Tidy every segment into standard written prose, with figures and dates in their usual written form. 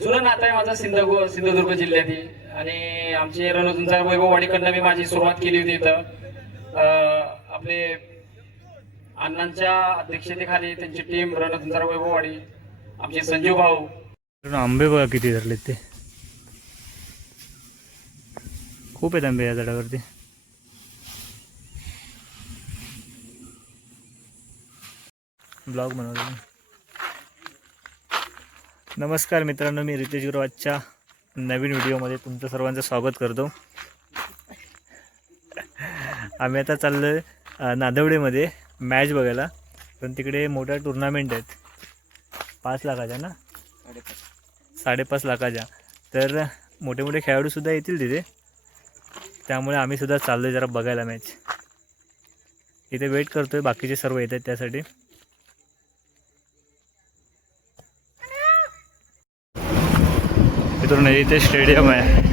जुनं नातं आहे माझं सिंधुदुर्ग जिल्ह्यातील. आणि आमची रणधुंजार वैभववाडीकडनं मी माझी सुरुवात केली होती. इथं आपले अण्णांच्या अध्यक्षतेखाली त्यांची टीम रणधुंजार वैभववाडी, आमचे संजीव भाऊ. आंबे बघा किती धरले ते, खूप आहेत आंबे या झाडावरती. ब्लॉग बनवतो. नमस्कार मित्रांनो, मी रितेश गुरुवाजच्या नवीन व्हिडिओमध्ये तुमचं सर्वांचं स्वागत करतो. आम्ही आता चाललो आहे नादवडेमध्ये मॅच बघायला, पण तिकडे मोठ्या टुर्नामेंट आहेत 5 लाखाच्या ना, 5.5 लाखाच्या. तर मोठे मोठे खेळाडूसुद्धा येतील तिथे, त्यामुळे आम्ही सुद्धा चाललो आहे जरा बघायला मॅच. इथे वेट करतो आहे, बाकीचे सर्व येत आहेत त्यासाठी. मित्रांनो इथे स्टेडियम आहे.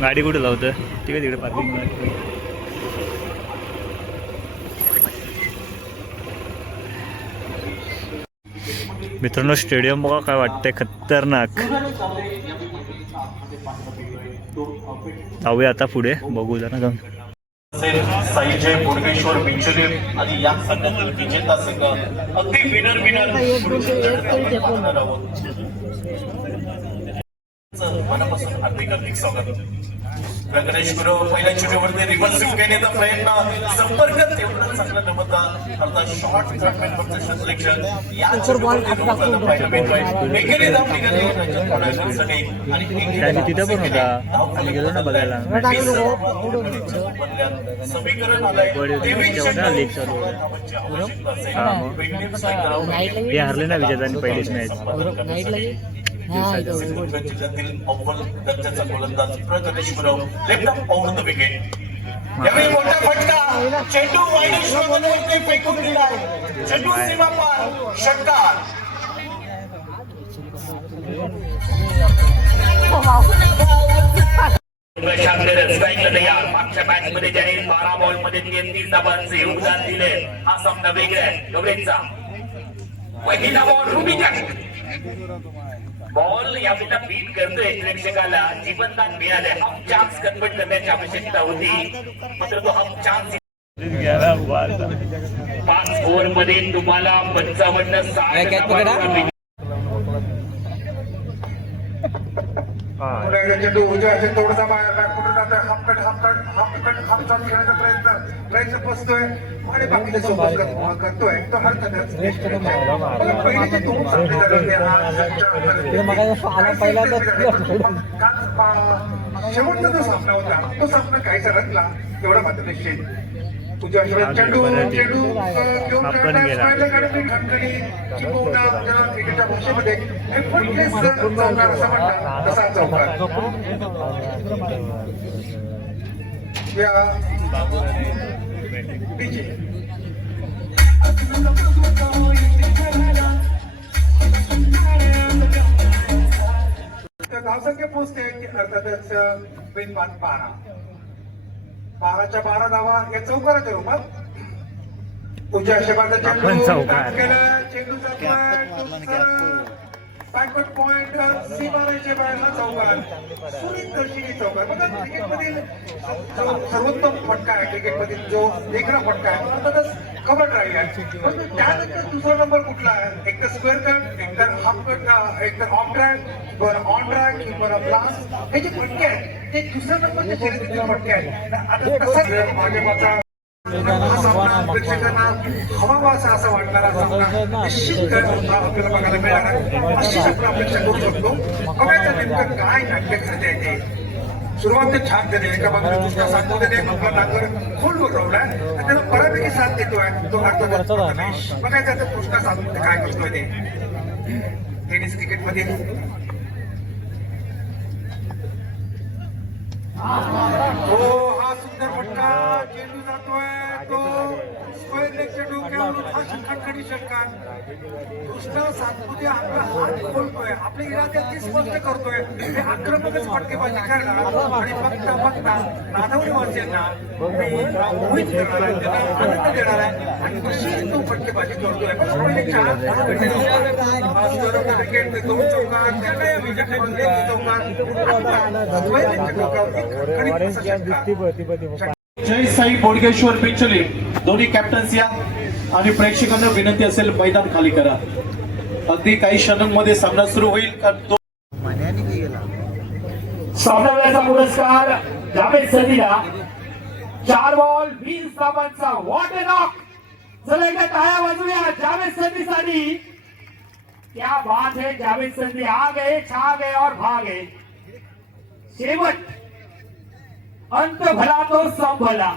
गाडी कुठे लावतं ठीक आहे, तिकडे पार्किंग. मित्रांनो स्टेडियम बघा काय वाटतंय, खतरनाक. जाऊया आता पुढे, बघू जरा जाऊन. साईजय बोडगेश्वर बिंचले आणि या संघातील विजेता संघ अगदी विनर मनापासून हार्दिक स्वागत. गणेश गुरु पहिल्या चुकीवरती रिव्हर्स स्विंग घेण्याचा प्रयत्न, संपर्क तेवढा चांगला नव्हता. अर्थात शॉर्ट ट्रॅकमेंट सिलेक्शन या पाहिलं मिळतोय. एकेरी धाव निघाली आणि तिथं पण होता, आम्ही गेलो ना बघायला. समीकरण आलंय लीग चालू हे हरले ना विजेत्यांनी पहिलीच मॅच. जिल्ह्यातील अव्वल दर्जाचा गोलंदाज Ganesh Gurav left on the wicket. यावेळी मोठा फटका, चेंडू वाईडमध्ये फेकून दिलाय, चेंडू सीमा पार, षटकार. मागच्या मॅच मध्ये ज्याने 12 बॉल मध्ये 33 धावांचे योगदान दिले, हा सामना वेगळा आहे. गवरेचा पहिला बॉल रुबीचा बॉल यावेळेला बीट करतोय, प्रेक्षकाला जीवनदान मिळाले. हाफ चान्स कन्वर्ट करण्याची आवश्यकता होती, मात्र तो हाफ चान्स 5 ओव्हर मध्ये तुम्हाला 55 चेंडू उजव्या असेल थोडासा कुठे जातोय, हाफ खेळण्याचा प्रयत्न बसतोय आणि बाकीचे सोबत करतोय तो हरकतच. पहिली दोन सामने शेवटचा जो सामना होता तो सामना काहीसा रंगला, एवढा मात्र निश्चित. उजव्या चेंडू घेऊन खणखणी चिपवणा क्रिकेटच्या भाषेमध्ये चौकार असं म्हणतात, तसा चौकार. धावसंख्या पोचते अर्थातच बिन 12च्या 12 धावा या चौकाराच्या रूपात. उजव्या शेबाचा चेंडू बॅकवर्ड पॉइंट सीमारेषे बाहेर हा चौकार, सुरेश चौकार. बघा क्रिकेटमधील सर्वोत्तम फटका आहे, क्रिकेटमधील जो देखणा फटका आहे अर्थातच कव्हर ड्राईव्ह आहे. पण त्यानंतर दुसरा नंबर कुठला आहे? एक तर स्क्वेअर कट, एक तर हाफ कट, एक तर ऑफ ड्रॅग, बरं ऑन ड्रॅग, बरं ब्लास्ट. हे जे फटके आहेत ते दुसऱ्या नंबरच्या शर्यतीतील फटके आहेत. आता तसाच भाजपाचा प्रेक्षकांना हवावासा असा वाटणारा सामना निश्चित आपल्याला बघायला मिळणार आहे, अशी आपण अपेक्षा करू शकतो. बघायचं नेमकं काय नाट्य घडते ते. सुरुवात ते छान झाली, एका बाजूला दुसऱ्या साधमध्ये आपला नागर खोल बसवलाय आणि त्याला बऱ्यापैकी साथ देतोय तो रमेश. बघायचं आता कृष्णा साधमध्ये काय करतोय ते. टेनिस क्रिकेटमध्ये हो हा सुंदर फटका, चेंडू जातोय तो स्क्वेअर लेग चेंडू डोक्यावरून हा खटखटी षटकार कृष्णा सातपुते आपला हात खोलतोय, आपले इरादे ते स्पष्ट करतोय, हे आक्रमकच फटकेबाजी करणार आणि बघता बघता नादवडेवासियांना मोहित करणार आहे, त्यांना आनंद देणार आहे आणि कशी तो फटकेबाजी करतोय. बघा पहिले 4 क्रिकेट 2 चौकार, त्याकडे विजय बंगले चौकार. जय साई बोडगेश्वर पिंचोली दोन्ही कॅप्टन्स या आणि प्रेक्षकांना विनंती असेल मैदान खाली करा. अगदी काही क्षणांमध्ये सामना सुरू होईल. सामनावीराचा पुरस्कार जावेद सदीला 4 बॉल 20 धावांचा व्हॉट अ नॉक. चला एकदा टाळ्या वाजवूया जावेद सदीसाठी. क्या बात है, जावेद सदी आ गए, छा गए और भागे. शेवट अंत भला तो सब भला.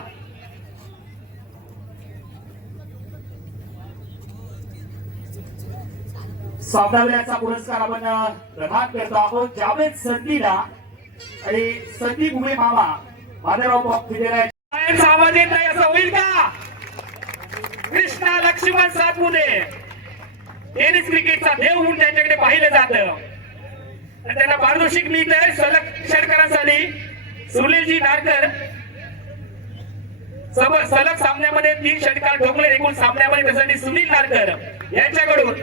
सामनावीराचा पुरस्कार आपण प्रदान करतो आहोत जावेद संधीला आणि संदीप उमे मामा माधवराव पॉप दिलेला आहे. आवाज येत नाही असं होईल का? कृष्णा लक्ष्मण सातपुते टेनिस क्रिकेटचा देव म्हणून त्यांच्याकडे पाहिलं जातं आणि त्यांना पारितोषिक मिळतंय सलग षटकारांसाठी. सुनीलजी नारकर सलग सामन्यामध्ये 3 षटकार ठोकले. एकूण सामन्यामध्ये त्यासाठी सुनील नारकर यांच्याकडून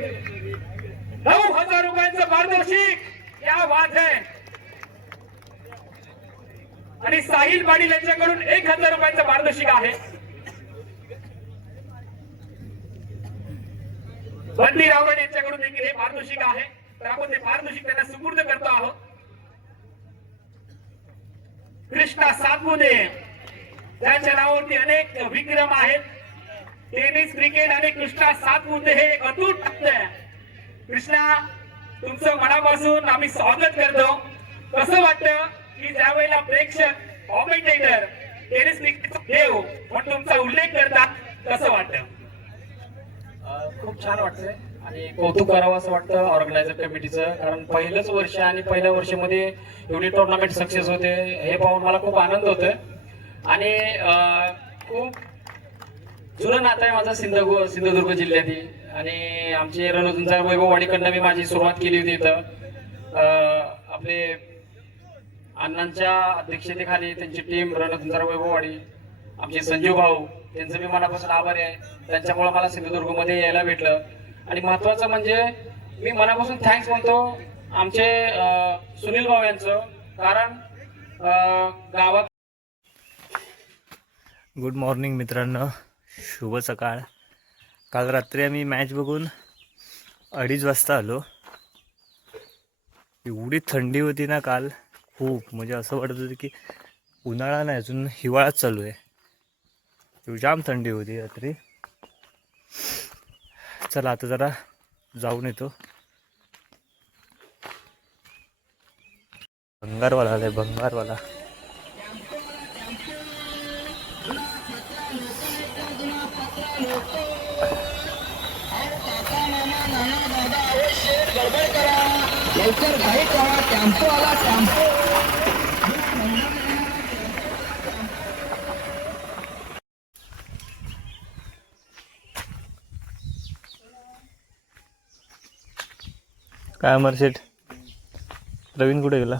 9,000 रुपयांचं पारितोषिक. क्या बात है. आणि साहिल पाटील यांच्याकडून 1,000 रुपयांचं पारितोषिक आहे. बंदी रावण यांच्याकडून देखील हे पारितोषिक आहे. तर आपण ते पारितोषिक त्यांना सुपूर्द करतो आहोत. कृष्णा सातपुते त्यांच्या नावावरती अनेक विक्रम आहेत. टेनिस क्रिकेट आणि कृष्णा सातपुते हे एक अतूट नातं आहे. कृष्णा तुमचं मनापासून आम्ही स्वागत करतो. कसं वाटतं की ज्यावेळेला प्रेक्षक कॉमेंटेटर टेनिस क्रिकेटचा देव म्हणून तुमचा उल्लेख करतात, कसं वाटतं? खूप छान वाटतंय आणि कौतुक करावं असं वाटतं ऑर्गनायझर कमिटीचं. कारण पहिलंच वर्ष आणि पहिल्या वर्षामध्ये एवढी टुर्नामेंट सक्सेस होते हे पाहून मला खूप आनंद होतोय. आणि खूप जुनं नातं आहे माझं सिंधुदुर्ग जिल्ह्यातील. आणि आमचे रणधुंजार वैभववाडीकडनं मी माझी सुरुवात केली होती इथं. आपले अण्णांच्या अध्यक्षतेखाली त्यांची टीम रणधुंजार वैभववाडी, आमचे संजीव भाऊ, त्यांचं मी मनापासून आभारी आहे. त्यांच्यामुळे मला सिंधुदुर्गमध्ये यायला भेटलं. आणि महत्वाचं म्हणजे मी मनापासून थँक्स म्हणतो आमचे सुनील भाऊ यांचं. कारण गावात. गुड मॉर्निंग मित्रांनो, शुभ सकाळ. काल रात्री आम्ही मॅच बघून 2:30 वाजता आलो. एवढी थंडी होती ना काल, खूप म्हणजे असं वाटत होतं की उन्हाळा नाही अजून हिवाळाच चालू आहे. जाम थंडी होती रात्री. चला आता जरा जाऊन येतो. भंगारवाला आलाय, भंगारवाला. लवकर घाई करा, टेम्पो आला, टेम्पो. काय अमर शेठ, प्रवीण कुठे गेला?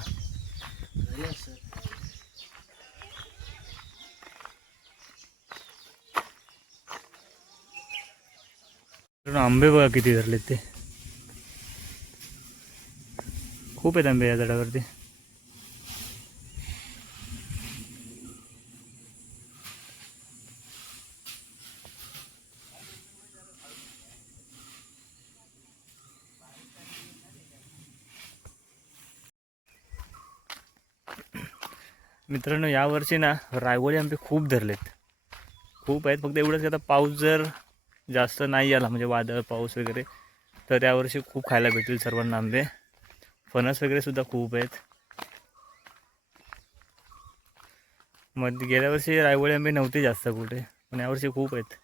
आंबे बघा किती धरलेत ते. खूप आहेत आंबे या झाडावरती. मित्रांनो, यावर्षी ना रायवळी आंबे खूप धरलेत, खूप आहेत. फक्त एवढंच की आता पाऊस जर जास्त नाही आला म्हणजे वादळ पाऊस वगैरे, तर यावर्षी खूप खायला भेटतील सर्वांना आंबे. फणस वगैरे सुद्धा खूप आहेत. मग गेल्या वर्षी रायवळी आंबे नव्हते जास्त कुठे, पण यावर्षी खूप आहेत.